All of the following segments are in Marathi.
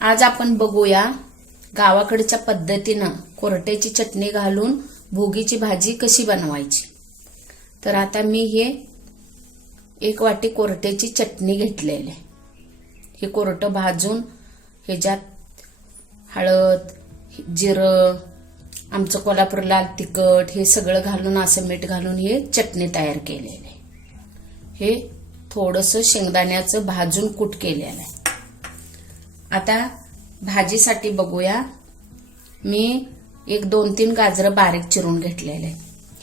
आज आपण बघूया गावाकडच्या पद्धतीनं कोरट्याची चटणी घालून भोगीची भाजी कशी बनवायची. तर आता मी हे एक वाटी कोरट्याची चटणी घेतलेली. आहे हे कोरटं भाजून ह्याच्यात हळद जिरं आमचं कोल्हापूर लाल तिखट हे सगळं घालून असं मीठ घालून हे चटणी तयार केलेली. आहे हे थोडंसं शेंगदाण्याचं भाजून कूट केलेलं आहे. आता भाजीसाठी बघूया. मी एक दोन तीन गाजरं बारीक चिरून घेतलेले. आहे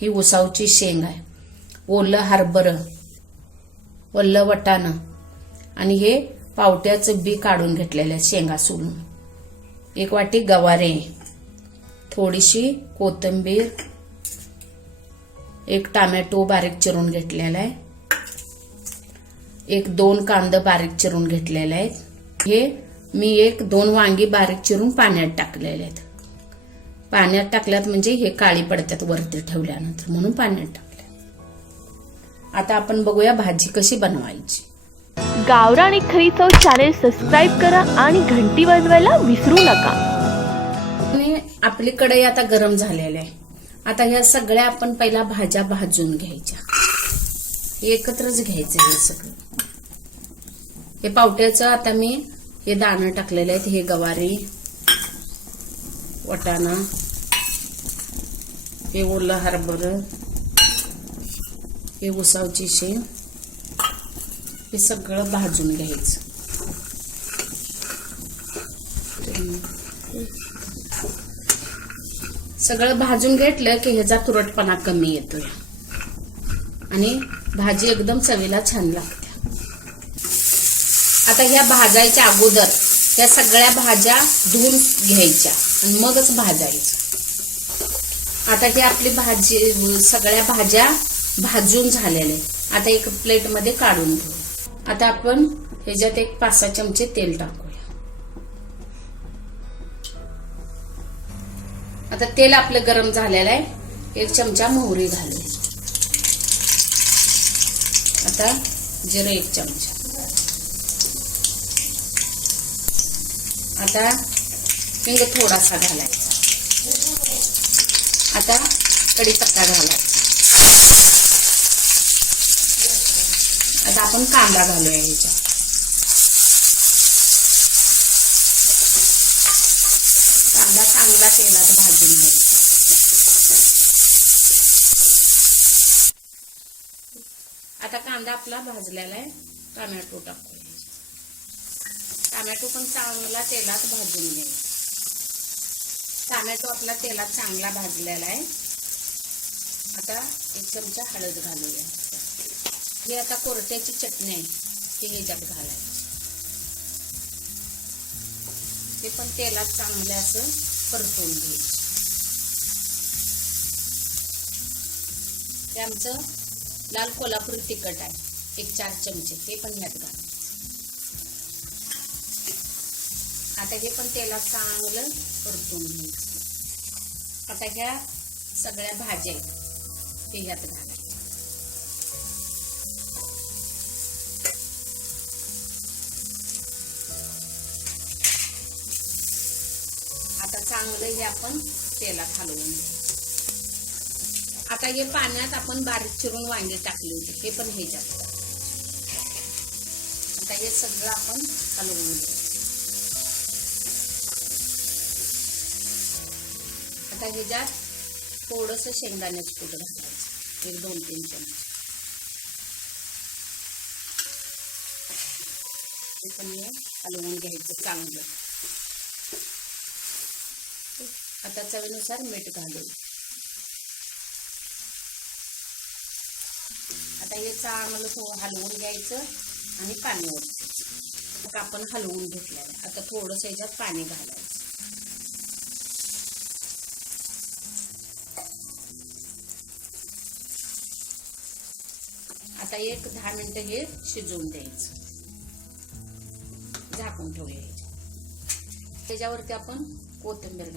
ही उसावची शेंग आहे. ओलं हरभरं ओलं वटाणं आणि हे पावट्याचं बी काढून घेतलेलं आहे शेंगा सोलून एक वाटी गवारे थोडीशी कोथिंबीर एक टामॅटो बारीक चिरून घेतलेला आहे. एक दोन कांदं बारीक चिरून घेतलेले आहेत. हे मी एक दोन वांगी बारीक चिरून पाण्यात टाकलेले आहेत. पाण्यात टाकल्यात म्हणजे हे काळी पडतात वरती ठेवल्यानंतर म्हणून पाण्यात टाकले. आता आपण बघूया भाजी कशी बनवायची. गावरान आणि खरी चव चॅनेल सबस्क्राईब करा आणि घंटी वाजवायला विसरू नका. आपली कढई आता गरम झालेली आहे. आता ह्या सगळ्या आपण पहिला भाज्या भाजून घ्यायच्या. एकत्रच घ्यायचं हे सगळं. हे पावट्याचं आता मी हे दाणं टाकलेले आहेत हे गवारी वटाणा हे ओलं हरभर हे उसावची शेंग हे सगळं भाजून घ्यायचं. सगळं भाजून घेतलं की ह्याचा तुरटपणा कमी येतोय. आणि भाजी एकदम चवीला छान लागते. आता ह्या भाजायच्या अगोदर ह्या सगळ्या भाज्या धुवून घ्यायच्या आणि मगच भाजायच्या आता ही आपली भाजी सगळ्या भाज्या भाजून झालेल्या आहेत. आता एक प्लेटमध्ये काढून घेऊ. आता आपण ह्याच्यात एक पाच सहा चमचे तेल टाकूया. आता तेल आपलं गरम झालेलं आहे. एक चमचा मोहरी घालू आता जिरं एक चमचा. आता हिंग थोडासा घालायचा. आता कढीपत्ता घालायचा. आता आपण कांदा घालूया ह्याच्यात कांदा चांगला तेलात भाजून घ्यायचा. आता कांदा आपला भाजलेला आहे. टोमॅटो टाकूया. टोमॅटो पण चांगला तेलात भाजून घ्यायचा टोमॅटो आपला तेलात चांगला भाजलेला आहे. आता एक चमचा हळद घालूया. ही आता कोरट्याची चटणी आहे ती ह्याच्यात घालायची. ते पण तेलात चांगलं असं परतून घ्यायचं. ते आमचं लाल कोल्हापुरी तिखट आहे एक चार चमचे ते पण ह्यात घालायचं आता हे पण तेलात चांगलं परतून घ्यायचं. आता ह्या सगळ्या भाज्या आहेत ते ह्यात घालायच्या आता चांगलं हे आपण तेलात हलवून आता हे पाण्यात आपण बारीक चिरून वांगे टाकले होते हे पण ह्याच्यात. आता हे सगळं आपण हलवून घेऊ आता ह्याच्यात थोडस शेंगदाण्याचं कूट घालायचं. एक दोन तीन चमच. पण हे हलवून घ्यायचं चांगलं. आता चवीनुसार मीठ घालू आता हे चांगलं थोडं हलवून घ्यायचं आणि पाणी ओतायचं मग आपण हलवून घेतलेलं आता थोडंसं ह्याच्यात पाणी घालायचं. आता एक दहा मिनटं हे शिजवून द्यायचं. झाकून ठेवूया त्याच्यावरती आपण कोथिंबीर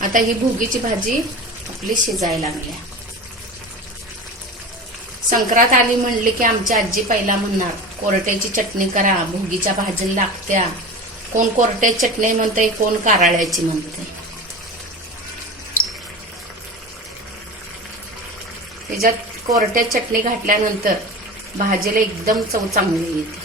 आता ही भोगीची भाजी आपली शिजायला लागल्या. संक्रांत आली म्हणली की आमची आजी पहिला म्हणणार कोरट्याची चटणी करा भोगीच्या भाजी लागत्या. कोण कोरटे चटणी म्हणते कोण कारळ्याची म्हणते त्याच्यात कोरट्यात चटणी घातल्यानंतर भाजीला एकदम चव चांगली येते.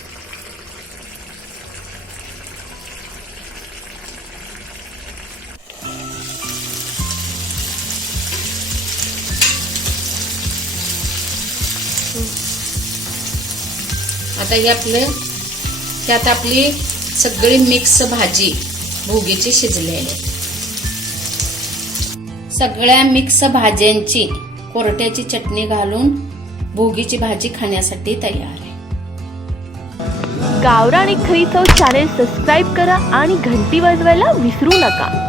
आता हे आपलं त्यात आपली सगळी मिक्स भाजी भोगीची शिजलेली. आहे सगळ्या मिक्स भाज्यांची कोरट्याची चटणी घालून भोगीची भाजी खाण्यासाठी तयार आहे. गावराणी खरी चव चॅनेल सबस्क्राईब करा आणि घंटी वाजवायला विसरू नका.